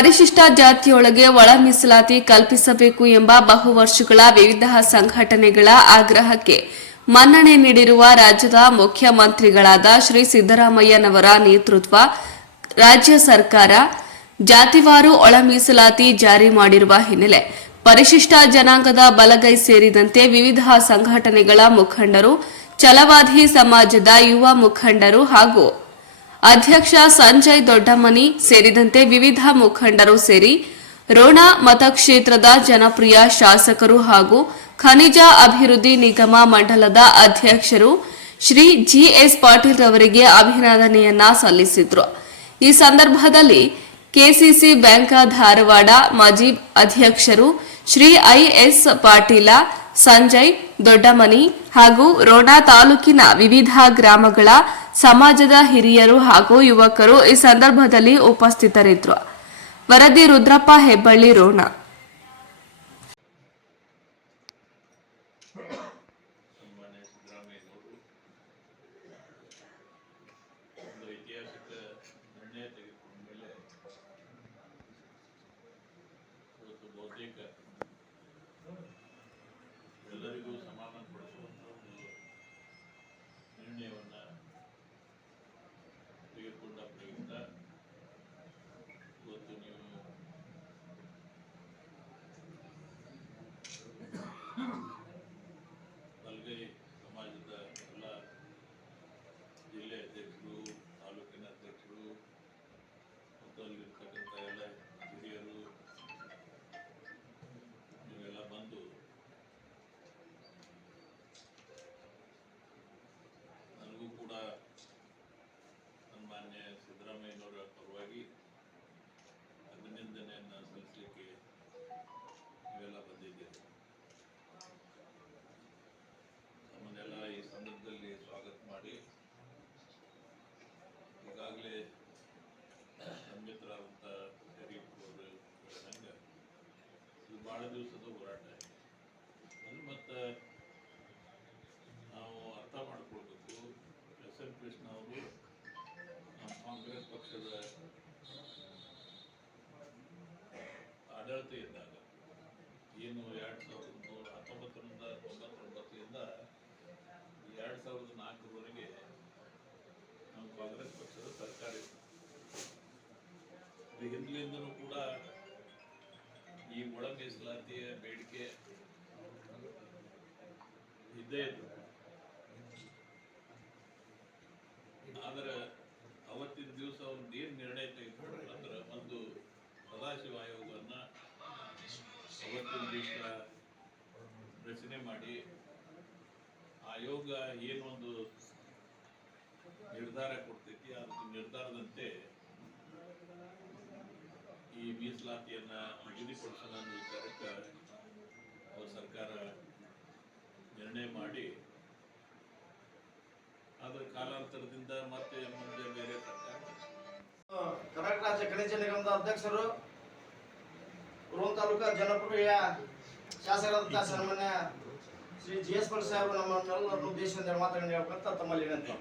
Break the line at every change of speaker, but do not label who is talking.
ಪರಿಶಿಷ್ಟ ಜಾತಿಯೊಳಗೆ ಒಳ ಮೀಸಲಾತಿ ಕಲ್ಪಿಸಬೇಕು ಎಂಬ ಬಹುವರ್ಷಗಳ ವಿವಿಧ ಸಂಘಟನೆಗಳ ಆಗ್ರಹಕ್ಕೆ ಮನ್ನಣೆ ನೀಡಿರುವ ರಾಜ್ಯದ ಮುಖ್ಯಮಂತ್ರಿಗಳಾದ ಶ್ರೀ ಸಿದ್ದರಾಮಯ್ಯನವರ ನೇತೃತ್ವ ರಾಜ್ಯ ಸರ್ಕಾರ ಜಾತಿವಾರು ಒಳ ಮೀಸಲಾತಿ ಜಾರಿ ಮಾಡಿರುವ ಹಿನ್ನೆಲೆ ಪರಿಶಿಷ್ಟ ಜನಾಂಗದ ಬಲಗೈ ಸೇರಿದಂತೆ ವಿವಿಧ ಸಂಘಟನೆಗಳ ಮುಖಂಡರು, ಛಲವಾದಿ ಸಮಾಜದ ಯುವ ಮುಖಂಡರು ಹಾಗೂ ಅಧ್ಯಕ್ಷ ಸಂಜಯ್ ದೊಡ್ಡಮನಿ ಸೇರಿದಂತೆ ವಿವಿಧ ಮುಖಂಡರು ಸೇರಿ ರೋಣ ಮತಕ್ಷೇತ್ರದ ಜನಪ್ರಿಯ ಶಾಸಕರು ಹಾಗೂ ಖನಿಜ ಅಭಿವೃದ್ಧಿ ನಿಗಮ ಮಂಡಲದ ಅಧ್ಯಕ್ಷರು ಶ್ರೀ ಜಿಎಸ್ ಪಾಟೀಲ್ ರವರಿಗೆ ಅಭಿನಂದನೆಯನ್ನ ಸಲ್ಲಿಸಿದ್ರು. ಈ ಸಂದರ್ಭದಲ್ಲಿ ಕೆಸಿಸಿ ಬ್ಯಾಂಕ್ ಧಾರವಾಡ ಮಾಜಿ ಅಧ್ಯಕ್ಷರು ಶ್ರೀ ಐಎಸ್ ಪಾಟೀಲ ಸಂಜಯ್, ದೊಡ್ಡಮನಿ ಹಾಗೂ ರೋಣ ತಾಲೂಕಿನ ವಿವಿಧ ಗ್ರಾಮಗಳ ಸಮಾಜದ ಹಿರಿಯರು ಹಾಗೂ ಯುವಕರು ಈ ಸಂದರ್ಭದಲ್ಲಿ ಉಪಸ್ಥಿತರಿದ್ದರು ವರದಿ ರುದ್ರಪ್ಪ ಹೆಬ್ಬಳ್ಳಿ, ರೋಣ
ಸನ್ಮಾನ್ಯ ಸಿದ್ದರಾಮಯ್ಯನವರು ಒಂದು ಐತಿಹಾಸಿಕ ನಿರ್ಣಯ ತೆಗೆದುಕೊಂಡ ಮೇಲೆ ಇವತ್ತು ಬಹುತೇಕ ಎಲ್ಲರಿಗೂ ಸಮಾನ ಪಡಿಸುವಂಥ ಒಂದು ನಿರ್ಣಯವನ್ನ ತೆಗೆದುಕೊಂಡ ಪ್ರಯುಕ್ತ ಇವತ್ತು ನೀವು ಬಲ್ಗೈ ಸಮಾಜದ ಎಲ್ಲ ಜಿಲ್ಲೆ ಅಧ್ಯಕ್ಷರು ತಾಲೂಕಿನ ಅಧ್ಯಕ್ಷರು ಮತ್ತು ಅಲ್ಲಿರ್ತಕ್ಕಂಥ ಎಲ್ಲ ಹಿರಿಯರು ನೀವೆಲ್ಲ ಬಂದು ನನಗೂ ಕೂಡ ಸನ್ಮಾನ್ಯ ಸಿದ್ದರಾಮಯ್ಯನವರ ಭಾಳ ದಿವಸದ ಹೋರಾಟ ಅಂದ್ರೆ ಮತ್ತು ನಾವು ಅರ್ಥ ಮಾಡ್ಕೊಳ್ಬೇಕು. ಎಸ್ ಎಂ ಕೃಷ್ಣ ಅವರು ನಮ್ಮ ಕಾಂಗ್ರೆಸ್ ಪಕ್ಷದ ಆಡಳಿತ ಇದ್ದಾಗ ಏನು ಎರಡು ಸಾವಿರದ ನೂರ ಹತ್ತೊಂಬತ್ತರಿಂದ ತೊಂಬತ್ತೊಂಬತ್ತರಿಂದ ಎರಡು ಸಾವಿರದ ನಾಲ್ಕರವರೆಗೆ ನಮ್ಮ ಕಾಂಗ್ರೆಸ್ ಪಕ್ಷದ ಸರ್ಕಾರ ಇತ್ತು. ಅದು ಹಿಂದಿನಿಂದನೂ ಕೂಡ ಈ ಒಳ ಮೀಸಲಾತಿಯ ಬೇಡಿಕೆ ಇದ್ದೇ ಇತ್ತು. ಆದರೆ ಅವತ್ತಿನ ದಿವಸ ಒಂದು ಏನು ನಿರ್ಣಯ ತೆಗೆದುಕೊಂಡ್ರು ಒಂದು ಸದಾಶಿವ ಆಯೋಗವನ್ನ ಅವತ್ತಿನ ದಿವಸ ರಚನೆ ಮಾಡಿ ಆಯೋಗ ಏನೊಂದು ನಿರ್ಧಾರ ಕೊಡ್ತೈತಿ, ಅದಕ್ಕೆ ನಿರ್ಧಾರದಂತೆ ಈ ಮೀಸಲಾತಿಯನ್ನ ನಿಗದಿಪಡಿಸೋಣ ಅನ್ನೋ ವಿಚಾರಕ್ಕೆ ಅವ್ರ ಸರ್ಕಾರ ನಿರ್ಣಯ ಮಾಡಿ ಆದ್ರೆ ಕಾಲಾಂತರದಿಂದ ಮತ್ತೆ ಮುಂದೆ ಬೇರೆ ಸರ್ಕಾರ
ಕರ್ನಾಟಕ ರಾಜ್ಯ ಖನಿಜ ನಿಗಮದ ಅಧ್ಯಕ್ಷರು ರೋಮ್ ತಾಲೂಕಾ ಜನಪ್ರಿಯ ಶಾಸಕರಾದಂತಹ ಸನ್ಮಾನ್ಯ ಶ್ರೀ ಜಿ ಎಸ್ ಪಲ್ ಸಾಹೇಬ್ ನಮ್ಮ ಉದ್ದೇಶದಿಂದ ಮಾತನಾಡಿ ಹೇಳ್ಬೇಕಂತ ತಮ್ಮಲ್ಲಿ ವಿನಂತಿ